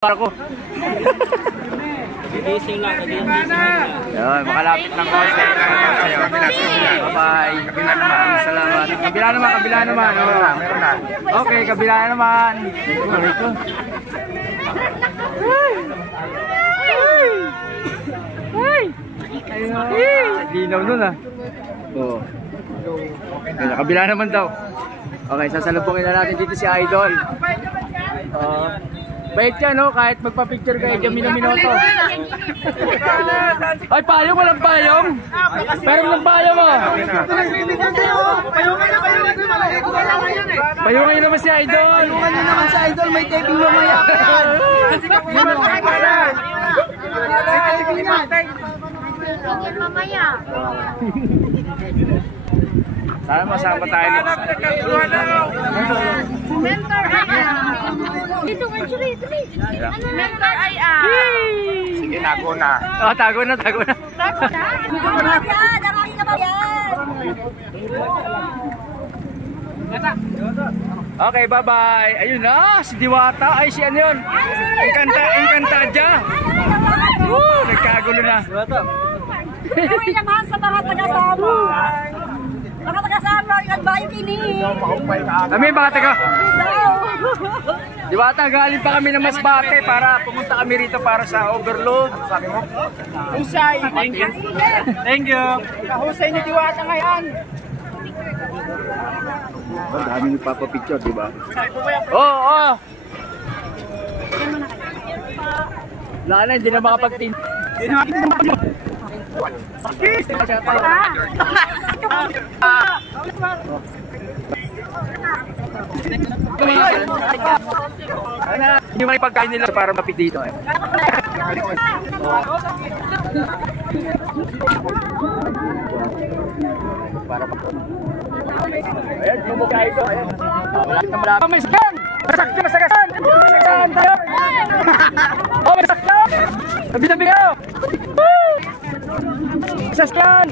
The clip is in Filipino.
Ako. Gising lang. Yan, makalapit ng konti. Bye-bye. Kabila naman. Salamat. Kabila naman. Okay, kabila naman. Linaw nun ah. Oo. Kabila naman daw. Okay, sasalubungin na natin dito si Idol. Bait ka, no? Kahit magpa-picture kayo dyan minuto. Ay, payong? Walang payong? Pero walang payong, oh. Payungan nyo naman si Idol. Payungan nyo naman si Idol. May taping mamaya. Sana masama tayo nito. Mentor dito actually. Mentor ay Sige, tago na. Oh, tago na. Tago na? Nakakita ba yan? Okay, bye-bye. Ayun na, si Diwata. Ay, si ano yun? Encantadia. Nagkagulo na. Gawin naman sa mga taga-sama. Mga taga-sama, yung bayo kini. Kami, mga taga. Diwata, galing pa kami ng Masbate para pumunta kami rito para sa overload. Sabi mo? Husay. Thank you. Husay ni Diwata ngayon. Ang dami nagpapapicture, di ba? Oo. Wala na, hindi na makapagtin. Hindi mo pagkain nila para mapit dito. Ayan, bumukay ito. Malapit na malapit. May sakyan! Masakyan! Masakyan tayo! Oh, may sakyan! Nabi kayo! Masakyan!